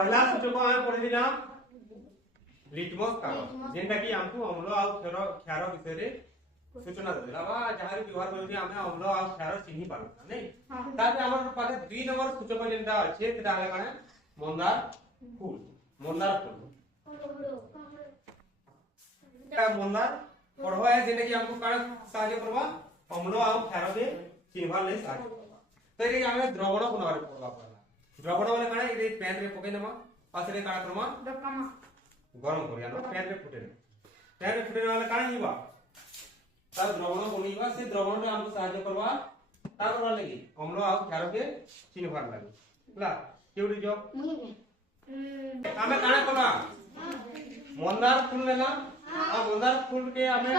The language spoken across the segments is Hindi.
पहला सूचक आम पढ़ी दिला लिटमस कागज जेंटा कि हमको अम्ल आ क्षार विषय रे सूचना देला बा जहार व्यवहार करथि हमें अम्ल आ क्षार चिन्हि पारु नै ताते हमर पाखे 2 नंबर सूचक जेंटा अछि सेटा आले काने मंदार फूल का मंदार पढ़वा है जेने कि हमको काने सहाय्य करबा अम्ल आ क्षार के चिन्हवा ले सहाय्य तो ये हमें द्रवण बनावे पड़वा पड़ला द्रवण वाले काने ये पैन रे पके नमा आसरे काना करमा डकमा गरम करिया न पैन रे फुटे वाले काने हिबा तार द्रवण बनिबा से द्रवण रे हमको सहाय्य करबा तार करवा लगी अम्ल आ क्षार के चिन्हवा लागि हला केउडी जो हमें काना करबा मंदार फूल लेना आ मंदार फूल के हमें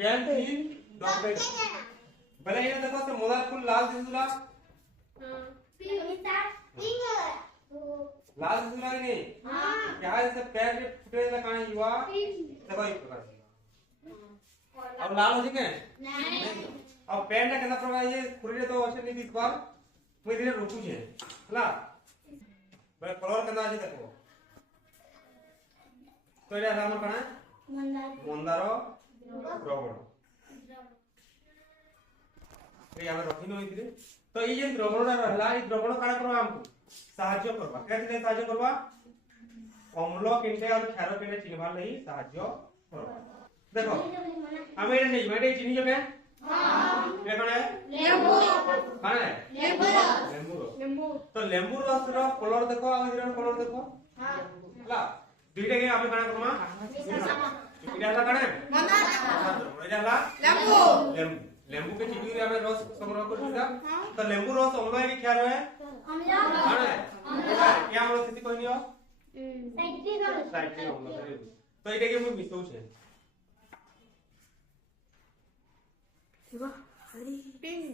पैन थी डॉक्टर भले ये देखो से मंदार फूल लाल दिसुला लाल दिसुला नहीं हां क्या जैसे पैर के फुटे का काहे युवा देखो एक प्रकार अब लाल हो जाएंगे नहीं अब पैर का कितना प्रकार ये फुटे तो वैसे नहीं दिस बार मैं धीरे रोकू छे हला बे कलर केना আছে देखो तो ये हमर काना मंदार द्रवण ये हम रखी न होइतिरे तो ये जे द्रवण रहला ई द्रवण काना करबा हमको सहाय्य करबा केते सहाय्य करबा अम्ल केते और क्षार केते चिन्हबा नहीं सहाय्य करबा देखो हमें ये नहीं बैठे चिन्ह जो के हां ये कौन है लेंबू कौन है लेंबू तो लेंबू रस रो कलर देखो आ इधर कलर देखो हां ला दुईटा के आपण काना करबा इडाला काना मंदार इडाला लेंबू लेंबू के चिटी हमें रस संग्रह कर दिया तो लेंबू रस अम्ल है कि क्षार है अम्ल है क्या हम स्थिति कहनियो साइट्रिक अम्ल तो एटा के हम मिसौ छे शिवा हरी पिंक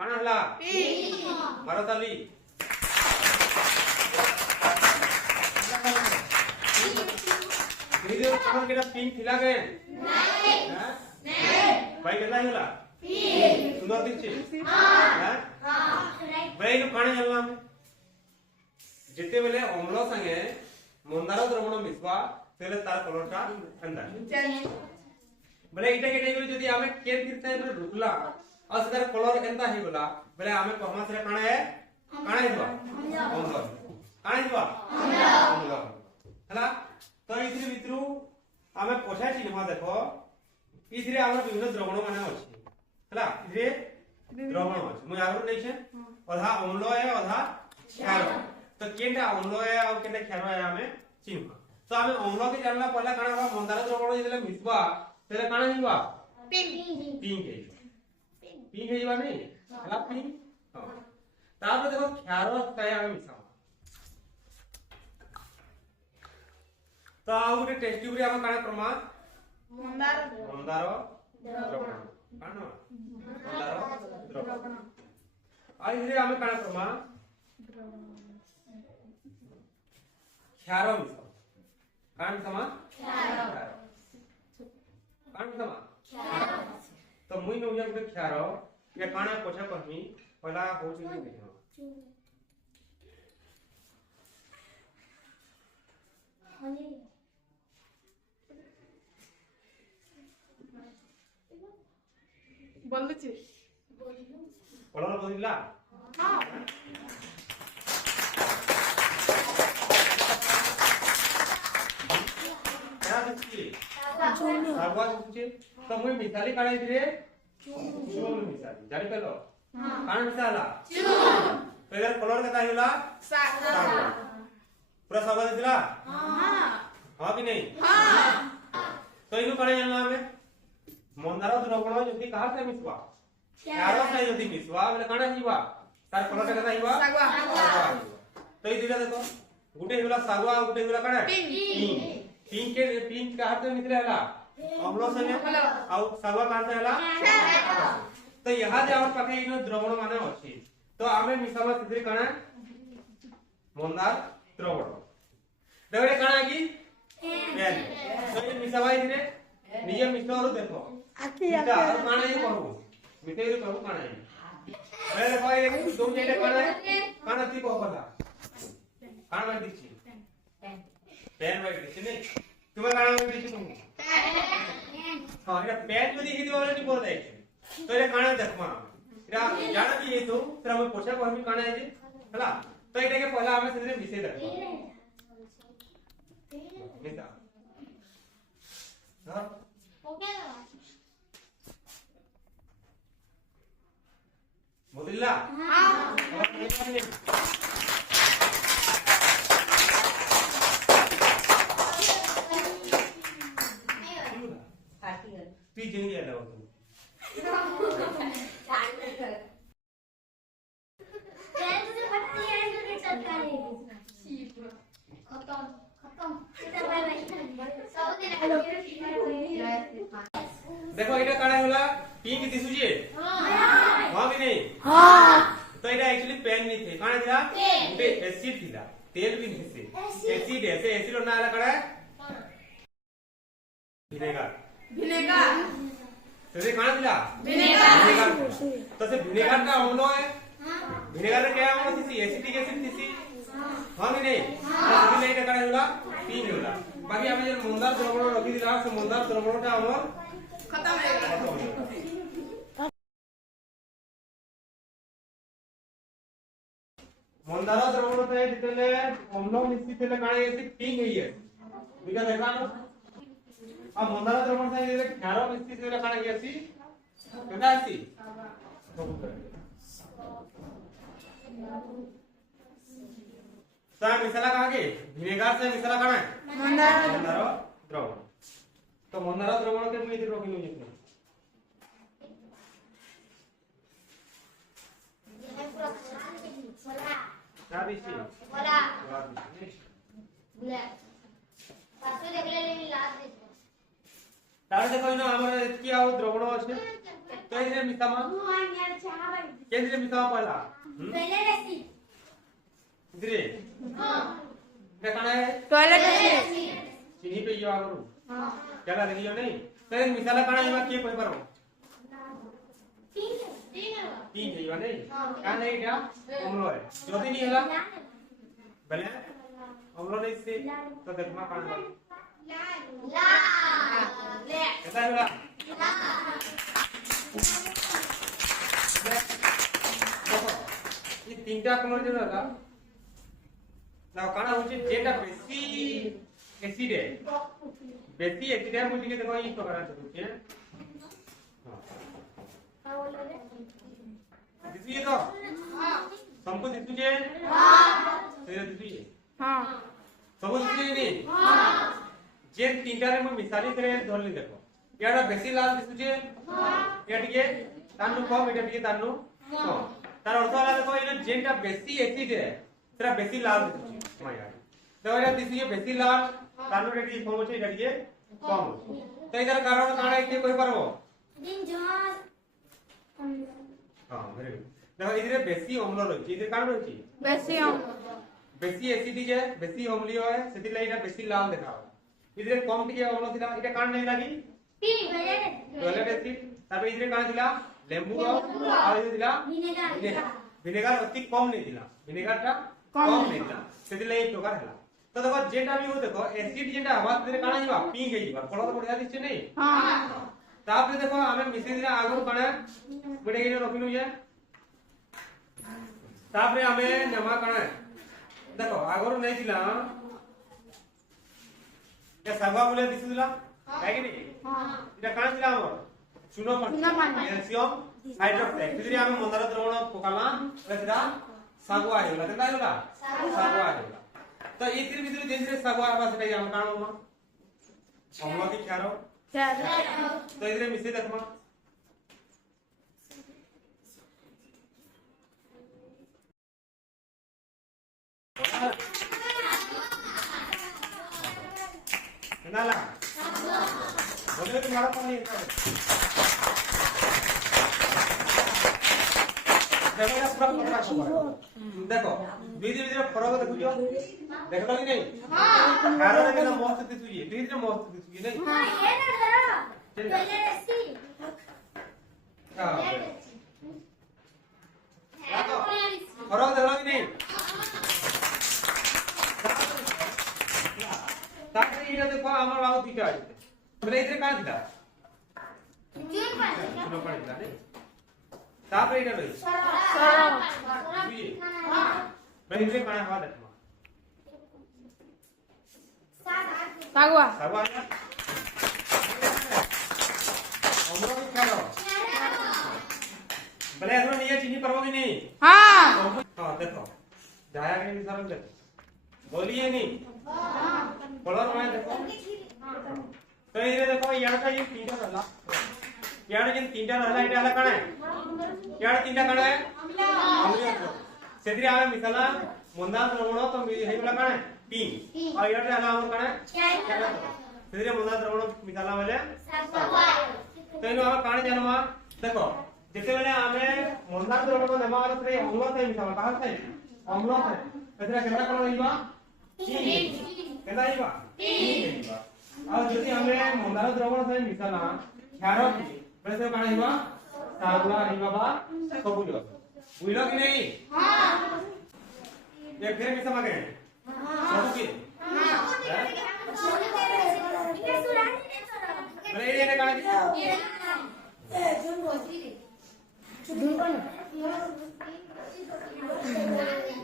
काना हला पिंक मारताली वीडियो कौन केटा पिंक थिला के नहीं भाई केला होला सुंदर दिखछे हां भाई नु काने जानला जेते बेले अम्ल संगे मंदार द्रवण मिसवा तेले तार कलरटा ठंडा बेले इटा के नहीं जदी हमें केन किरते बेले रुकला और सदर कलर केनता हे बोला बेले हमें कहमा से काने है काने हिबा अम्ल काने हिबा अम्ल हला तो इथि मित्रु हमें पोछा चिन्ह देखो इथि हमर विभिन्न द्रवण माने अछि हला इथि द्रवण अछि मु आगु नै छै आधा अम्ल है आधा क्षार तो केटा अम्ल है और केटा क्षार है हमें चिन्ह तो हमें अम्ल के जानला पहला काना बा मंदार द्रवण जेले मिसबा तेरे काना हिबा पिंक है नहीं हला पिंक हां तापर देखो क्षार काय हमें मिसा तो आ गुटे टेस्ट ट्यूब रे हम काना क्रमा मंदार द्रवण काना मंदार द्रवण आ इधर हम काना क्रमा क्षार मिसा कान समा क्षार कान समा क्षार तो मुई न गुटे क्षार या काना पोछा कहमी पहला होची नहीं देखो बोलुची कलर बदलिला हां क्या दिखछि सागवा दिखछि तो मुई मिसाली काढाय दिरे चून मिसाली जानि पेलो हां कान मिसाला चून पेगर कलर कता हिला सागवा पूरा सागवा दिला हां हां कि नहीं हां तो इनु काढाय जानला हमें मंदार द्रवण जति कहा से मिसवा क्षार से जति मिसवा बोले काना हिबा तार कलर कता हिबा सागवा तो ई दिला देखो गुटे हिला सागवा गुटे हिला काना पिंक के पिंक का हाथ में मिसले हला अम्ल संगे आउ सागवा का हाथ हला तो यहा जे हमर पाखे इनो द्रवण माने अछि तो आमे मिसावा तिद्री काना मंदार द्रवण देवरे काना की पेन तो ये मिसावा इधरे निजे मिसलो देखो आखी आखी काना ही कहू मिते रे कहू काना ही अरे भाई एक दो जेटे काना थी को पता कान वाइट दिछि पेन वाइट दिछि नै तुम्हें कान वाइट दिछि तुम हां एटा पेन जदी हिदी ऑलरेडी बोल दे तो एटा कान देखमा एटा जाना भी हे तो फिर हम पोछा को हम कान है जे हला तो एटा के पहला हमें सेरे विषय देखो बेटा हां ओके मोदिल्ला हां पी जिंदगी है लोग देखो एटा काना होला पिंक दिसुजे हां कि नहीं हां तो एटा एक्चुअली पेन नहीं थे काना थिला उटे एसिड थिला तेल भी नहीं थे एसिड ऐसे एसिड ना आला काना विनेगर तो काना थिला विनेगर तो से विनेगर का अम्ल है विनेगर रे क्या अम्ल थी एसिडिक एसिड थी हां कि नहीं तो एटा काना होला पिंक होला बाकी हमें जो मंदार द्रवण रखी दिला से मंदार द्रवणटा हमर खत्म हो गया मंदार द्रवण पे जितने अम्ल मिश्रित है काणे ऐसे पिंक है बिका देखा ना अब मंदार द्रवण से जे क्षार मिश्रित है काणे ऐसी केटा आसी सा मिसाला कहा के विनेगर से मिसाला कहां है मंदार द्रवण तो मंदार द्रवण के मैं इधर रोकी नहीं है क्या दिसी बोला ब्लैक पासो देखले ले लास्ट दे तार देखो ना हमर की आउ द्रवण আছে तो इधर मिसामा केंद्र मिसामा पहला पहले रेसी इधर हां देखना है टॉयलेट चीनी पे यो आगरू हां क्या देखियो नहीं तो मिसाला काना एमा के कोई करो तीन है यो नहीं का नहीं क्या अम्ल है जदी नहीं हला भले अम्ल नहीं से तो देखमा कान ला ले ऐसा होला देखो ये तीनटा कलर जो होला ना काना होची जेटा बेसी एसिड है बेसी एसिड है मुझे देखो ये तो करा सकते हैं हां बोलो रे दिसिए तो हां सबको दिसुजे हां तेरे दिसिए हां सब दिसुजे नहीं हां जे तीनटा रे मिसाली करे धरली देखो याडा बेसी लाल दिसुजे हां या टिके तानु कम एटा टिके तानु हां तार अर्थ होला देखो ये जेटा बेसी एसिड है तेरा बेसी लाल दिसुजे माया देखो एटा दिसिए बेसी लाल तानु रेडी फॉर्म होचे एटा टिके कम तो इधर कारण काना के कोई परबो दिन जहां हां वेरी गुड देखो इधर बेसी अम्ल रही इधर कारण रही बेसी एसिड है बेसी अम्लीय है सेति लाई एटा बेसी लाल देखाओ इधर कम टिके अम्ल थिला एटा कारण नहीं लागी टॉयलेट एसिड तब इधर कारण थिला लेंबू और इधर थिला विनेगर अति कम नहीं थिला विनेगर ता कम नहीं थिला सेति लाई प्रकार हला तो देखो जेटा भी हो देखो एसिड जेटा हवा तेरे काना जीवा पिंक है जीवा कलर बढ़िया दिसছে नहीं हां तापरे देखो हमें मिसे दिना आगु काना बडे गिने रखिनु ये तापरे हमें नमा काना देखो आगु नहीं दिला ये सागवा बोले दिसुला है कि नहीं हां इटा काना दिला हमर चूना पानी कैल्शियम हाइड्रोक्साइड फिर हमें मंदार द्रवण पकाला एतरा सागवा हेला केता हेला सागवा हेला तो इतिर भीतर जेनरे सागवा आबा सेटा हम कानो म अम्ल की क्षार तो इधर मिसे देखमा केनाला बोले तुम्हारा पानी देखो धीरे धीरे फरक देखो देखो कि नहीं हां खारो रे केना मस्त दिसुई धीरे धीरे मस्त दिसुई नहीं हां ये ना धरो पहले रसी हां देखो फरक देखो कि नहीं ताकि इधर देखो हमर बाबू दिखा आइते बोले इधर का दिखा चलो पढ़ दिखा नहीं तापर इधर रही ये मैं इधर काना हवा देखो सागवा सागवा हमरो भी खा लो बोले ऐसा नहीं है चीनी परवागी नहीं हाँ हां देखो जाया के नहीं सरल देखो बोलिए नहीं कलर में देखो तो ये देखो यार का ये तीनटा रहला यार जिन तीनटा रहला इटा हला कणे यार तीनटा कणे अमलिया सेद्री आवे मिसला मुंदा द्रवण तो हे वाला कणे पी और यार हला हमर कणे सेद्री मुंदा द्रवण मिसला वाले तो इनो हम काणे जानवा देखो जते बेले आमे मुंदा द्रवण नेमा वाला से अम्ल से मिसला कहा से अम्ल से सेद्री केना कलर होइबा केना होइबा होइबा और जदि हमें मंदार द्रवण से मिसला क्षार वैसे काण होइबा सागुला होइबा बा सबुज बुझलो कि नहीं हां ये फिर मिसमा के सब की हां बोले ये काण की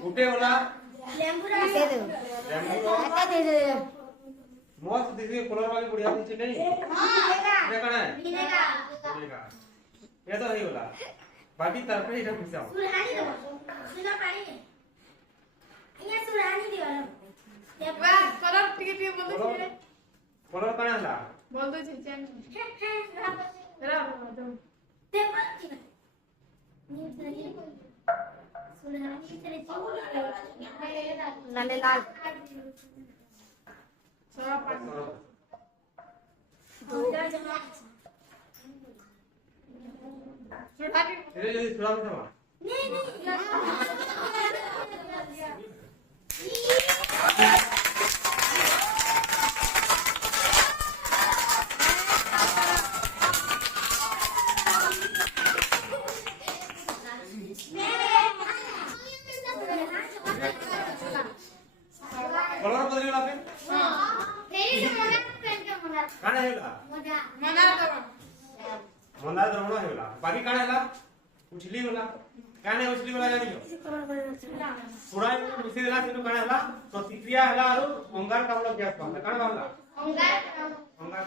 गुटे वाला लेंबू दे दे मस्त दिखे कलर वाली बढ़िया दिखे नहीं हां ये कौन है विनेगा ये तो है वाला बाकी तरफ ही रख मिसाओ सुरहानी दो सुना पानी ये सुरहानी दियो ये वाह कलर टिके बोल दे कलर कौन है ला बोल दे चेन रा ते पानी सुरहानी चले लाल लाल सोना पानी ये थोड़ा सा नहीं कलर बदली वाला पे हां तेरी से मोना पेन के मोना काना हेला मोना द्रवण हेला बाकी काना हेला उछली वाला काने उछली वाला जानियो थोड़ा मिसे देला सेनु काना हेला प्रतिक्रिया हेला आरो अंगार का वाला गैस पाला काना वाला अंगार